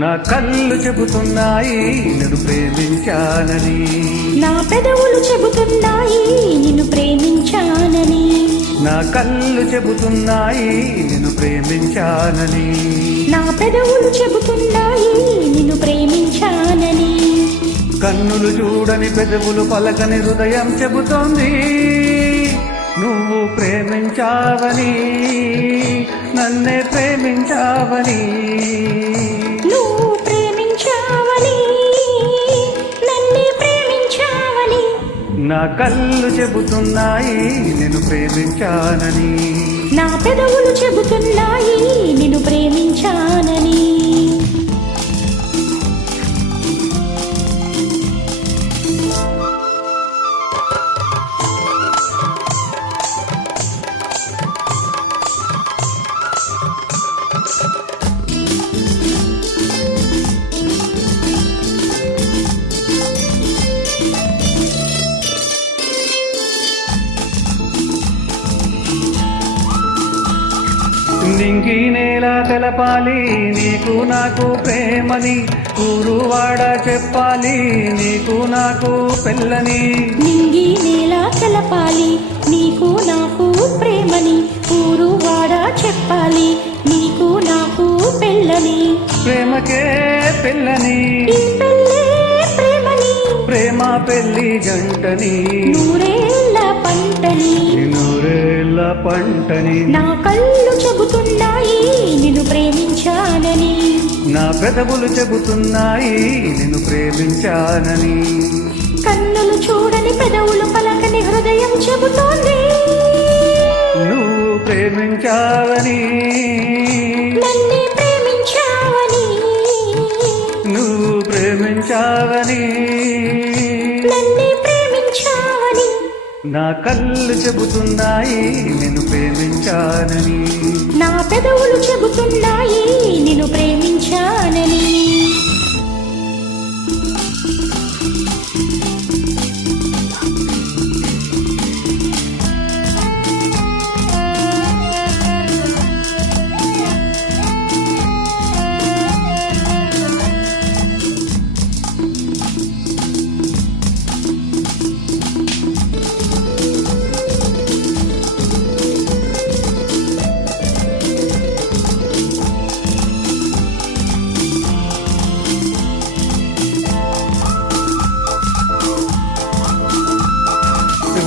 నా కళ్ళు చెబుతున్నాయి నిన్ను ప్రేమించానని, నా పెదవులు చెబుతున్నాయి నిన్ను ప్రేమించానని, నా కళ్ళు చెబుతున్నాయి నిన్ను ప్రేమించానని, నా పెదవులు చెబుతున్నాయి నిన్ను ప్రేమించానని. కన్నులు చూడని పెదవులు పలకని హృదయం చెబుతోంది నువ్వు ప్రేమించావని, నన్నే ప్రేమించావని. నువ్వు ప్రేమించావని, నన్నే ప్రేమించావని. నా కళ్ళు చెబుతున్నాయి నిన్ను ప్రేమించానని, నా పెదవులు చెబుతున్నాయి నిన్ను ప్రేమించానని. నింగి నేల తెలపాలి నీకు నాకు ప్రేమని, ఊరువాడ చెప్పాలి నీకు నాకు పెళ్ళని. నింగి నేల తెలపాలి నీకు నాకు ప్రేమని, ఊరు వాడ చెప్పాలి నీకు నాకు పెళ్ళని. ప్రేమకే పెళ్ళని, ఈ పెళ్ళే ప్రేమని, ప్రేమ పెళ్లి జంటని, నూరేళ్ళ పంటని. నూరేళ్ళ పంటని. నా కళ్ళు చెబుతున్నాయి నిన్ను ప్రేమించానని, నా పెదవులు చెబుతున్నాయి నిన్ను ప్రేమించానని, కన్నులు చూడని పెదవులు పలకని హృదయం చెబుతోంది నువ్వు ప్రేమించావని, నన్నే ప్రేమించావని. నువ్వు ప్రేమించావని. నన్నే ప్రేమించావని. నా కళ్ళు చెబుతున్నాయి నిన్ను ప్రేమించానని, నా పెదవులు చెబుతున్నాయి నిన్ను ప్రేమించానని.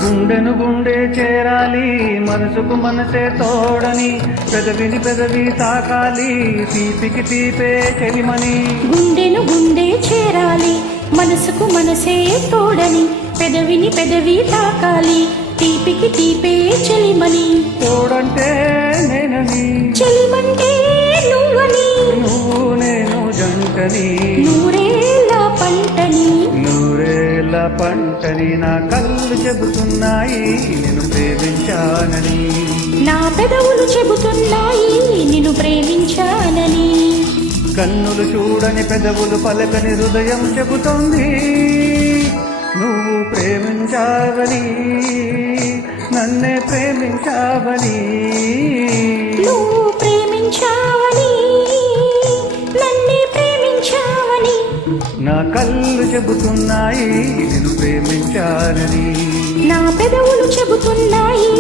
గుండెను గుండె చేరాలి మనసుకు మనసే తోడని, పెదవిని పెదవి తాకాలి తీపికి తీపే చెలిమని. గుండెను గుండె చేరాలి మనసుకు మనసే తోడని, పెదవిని పెదవి తాకాలి తీపికి తీపే చెలిమని. తోడంటే నేనని, చెలిమంటే నువ్వని, నువ్వు నేను జంటని, నూరేళ్ళ పంటని. నూరేళ్ళ పంటని. నా కళ్ళు చెబుతున్నాయి నిన్ను ప్రేమించానని, నా పెదవులు చెబుతున్నాయి నిన్ను ప్రేమించానని, కన్నులు చూడని పెదవులు పలకని హృదయం చెబుతోంది నువ్వు ప్రేమించావని, నన్నే ప్రేమించావని. నువ్వు ప్రేమించావని, నన్నే ప్రేమించావని. నా కళ్ళు చెబుతున్నాయి నిన్ను ప్రేమించానని, నా పెదవులు చెబుతున్నాయి